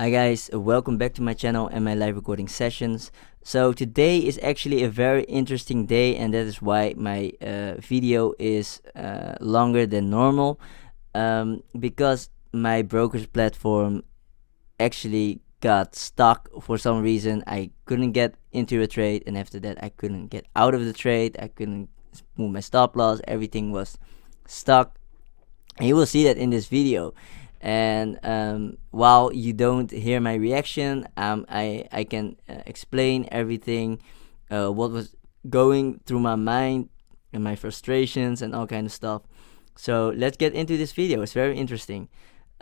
Hi guys, welcome back to my channel and my live recording sessions. So today is actually a very interesting day, and that is why my video is longer than normal, because my broker's platform actually got stuck for some reason. I couldn't get into a trade, and after that I couldn't get out of the trade. I couldn't move my stop loss. Everything was stuck, and you will see that in this video. And while you don't hear my reaction, I can explain everything, what was going through my mind and my frustrations and all kind of stuff. So let's get into this video. It's very interesting.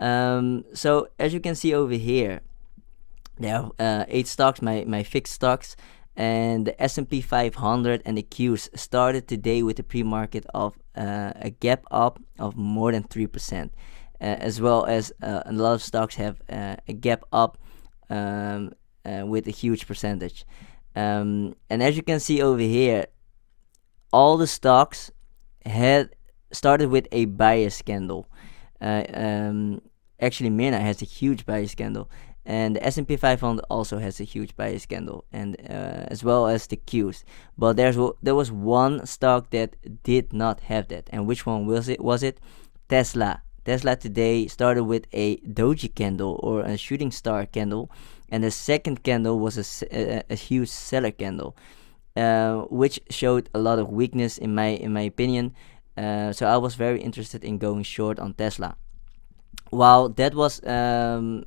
So as you can see over here, there are 8 stocks, my fixed stocks, and the S&P 500 and the Qs started today with a pre-market of a gap up of more than 3%, as well as a lot of stocks have a gap up with a huge percentage. And as you can see over here, all the stocks had started with a bias candle. Uh, um, Actually, Mirna has a huge bias candle, and the S&P 500 also has a huge bias candle, and as well as the Qs. But there was one stock that did not have that, and which one was it? Was it Tesla? Tesla today started with a doji candle, or a shooting star candle, and the second candle was a huge seller candle, which showed a lot of weakness in my opinion. So I was very interested in going short on Tesla. While that was an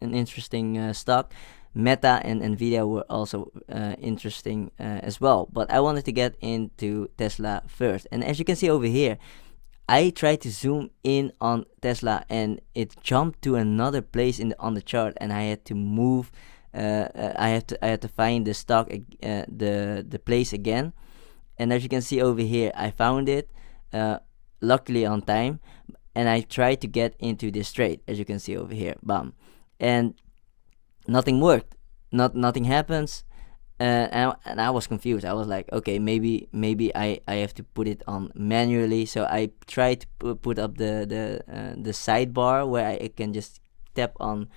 interesting stock, Meta and Nvidia were also interesting as well. But I wanted to get into Tesla first, and as you can see over here, I tried to zoom in on Tesla, and it jumped to another place on the chart, and I had to move. I had to find the stock, the place again, and as you can see over here, I found it, uh, luckily on time, and I tried to get into this trade, as you can see over here, bam, and nothing worked. Nothing happens. And I was confused. I was like, okay, maybe I have to put it on manually. So I tried to put up the sidebar where I can just tap on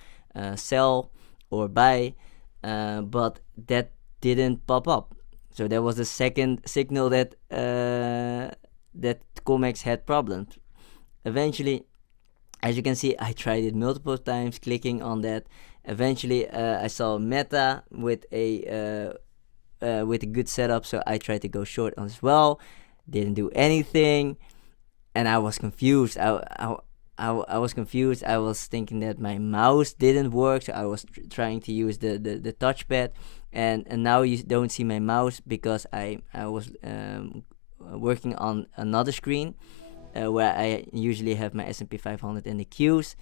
sell or buy, but that didn't pop up. So that was the second signal that that Comex had problems. Eventually, as you can see, I tried it multiple times, clicking on that. Eventually, I saw Meta with a good setup, so I tried to go short as well. Didn't do anything, and I was confused. I was confused. I was thinking that my mouse didn't work, so I was trying to use the touchpad, and now you don't see my mouse because I was working on another screen, where I usually have my S&P 500 and the Qs.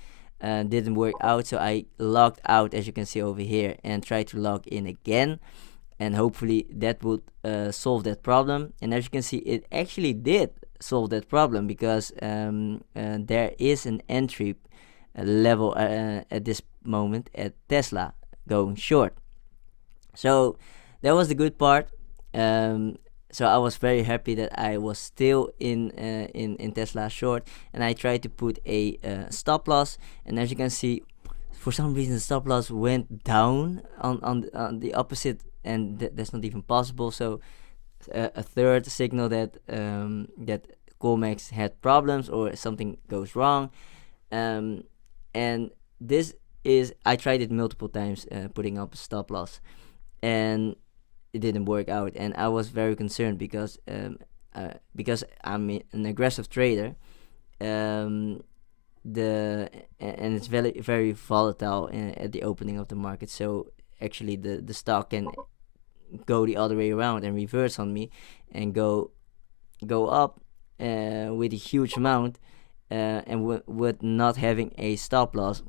Didn't work out, so I logged out, as you can see over here, and tried to log in again, and hopefully that would solve that problem. And as you can see, it actually did solve that problem, because there is an entry level at this moment at Tesla going short. So that was the good part. So I was very happy that I was still in Tesla short, and I tried to put a stop loss. And as you can see, for some reason, the stop loss went down on the opposite, and that's not even possible. So a third signal that that Comex had problems or something goes wrong. And this is, I tried it multiple times, putting up a stop loss, and it didn't work out, and I was very concerned because I'm an aggressive trader. Um, and it's very volatile at the opening of the market. So actually, the stock can go the other way around and reverse on me, and go up with a huge amount, and with not having a stop loss,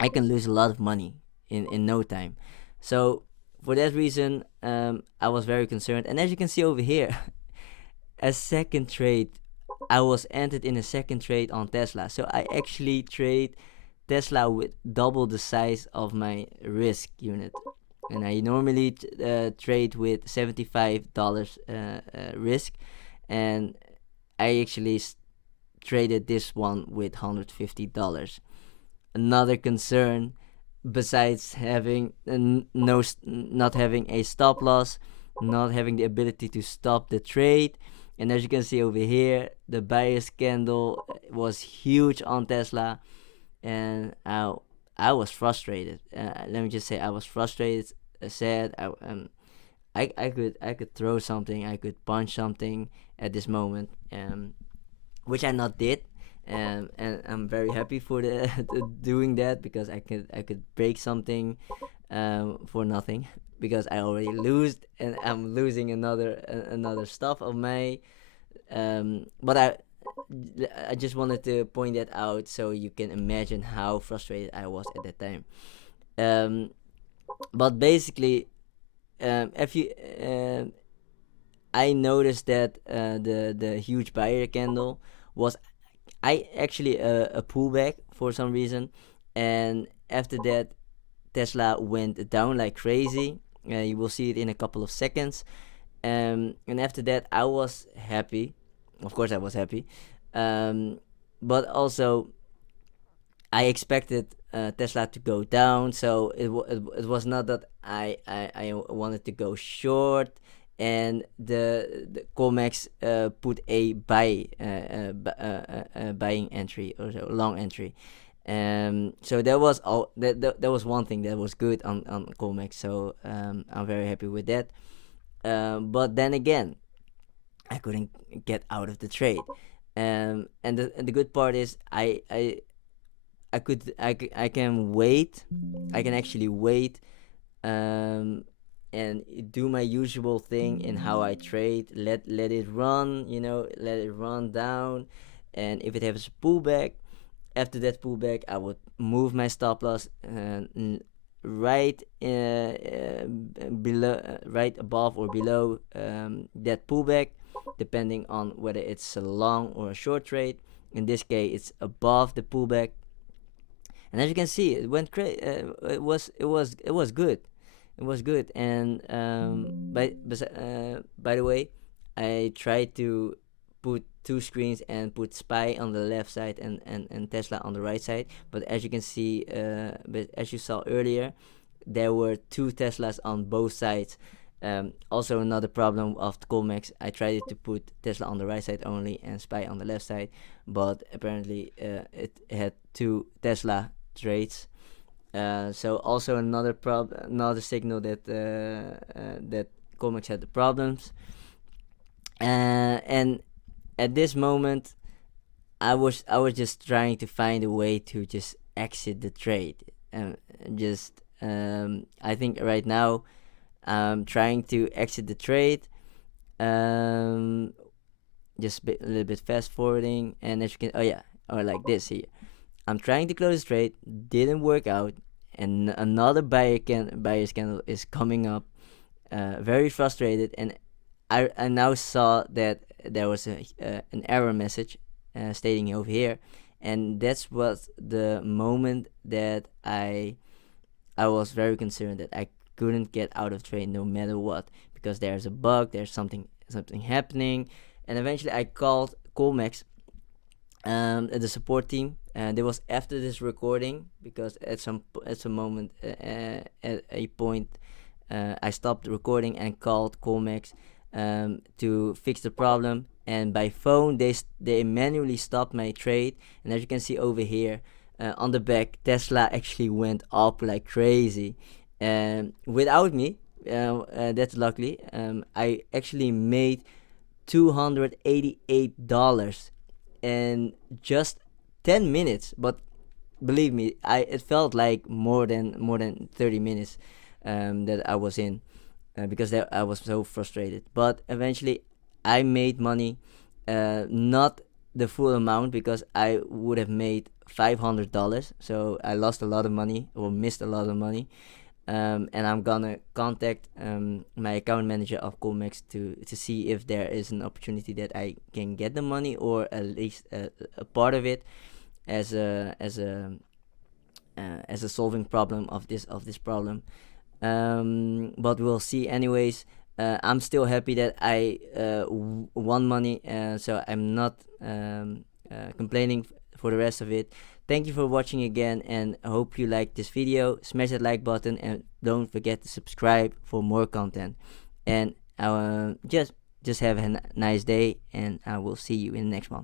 I can lose a lot of money in no time. So for that reason, I was very concerned. And as you can see over here, a second trade, I was entered in a second trade on Tesla. So I actually trade Tesla with double the size of my risk unit. And I normally trade with $75 risk, and I actually traded this one with $150. another concern besides having not having a stop loss, not having the ability to stop the trade. And as you can see over here, the buyer's candle was huge on Tesla, and I was frustrated. Let me just say, I was frustrated, sad. I could throw something, I could punch something at this moment, which I not did, and I'm very happy for the doing that, because I could break something for nothing, because I already lose, and I'm losing another stuff of my but I just wanted to point that out so you can imagine how frustrated I was at that time. Um, but basically, if you I noticed that the huge buyer candle was I actually a pullback for some reason, and after that Tesla went down like crazy. You will see it in a couple of seconds. And after that, I was happy. Of course, I was happy. Um, but also, I expected Tesla to go down, so it was not that I wanted to go short, and the Comex put a buying entry, or so, long entry. So that was that was one thing that was good on Comex. So I'm very happy with that. But then again, I couldn't get out of the trade. And the good part is I can wait. I can actually wait, um, and do my usual thing in how I trade. Let it run, let it run down, and if it has a pullback, after that pullback, I would move my stop loss right below, right above or below that pullback, depending on whether it's a long or a short trade. In this case, it's above the pullback, and as you can see, it went it was good. It was good. And by the way, I tried to put two screens and put Spy on the left side, and Tesla on the right side. But as you can see, but as you saw earlier, there were two Teslas on both sides. Also, another problem of the Colmex, I tried to put Tesla on the right side only and Spy on the left side, but apparently it had two Tesla trades. So also another signal that Comex had the problems. And at this moment, I was just trying to find a way to just exit the trade. Just I think right now I'm trying to exit the trade. Um, just a little bit fast forwarding, and as you can, oh yeah, or like this here. I'm trying to close the trade, didn't work out, and another buyer's candle is coming up. Very frustrated, and I now saw that there was an error message stating over here, and that's what the moment that I was very concerned that I couldn't get out of trade no matter what, because there's a bug, there's something happening. And eventually I called Colmex, the support team, and it was after this recording, because at some moment, at a point, I stopped recording and called Colmex to fix the problem. And by phone, they manually stopped my trade. And as you can see over here, on the back, Tesla actually went up like crazy. Without me, that's luckily. I actually made $288 in just 10 minutes. But believe me, it felt like more than 30 minutes that I was in, because I was so frustrated. But eventually, I made money, not the full amount, because I would have made $500. So I lost a lot of money, or missed a lot of money. And I'm gonna contact my account manager of Comex to see if there is an opportunity that I can get the money, or at least a part of it, as a solving problem of this problem. But we'll see. Anyways, I'm still happy that I won money, so I'm not complaining for the rest of it. thank you for watching again, and I hope you liked this video. Smash that like button and don't forget to subscribe for more content. And just have a nice day, and I will see you in the next one.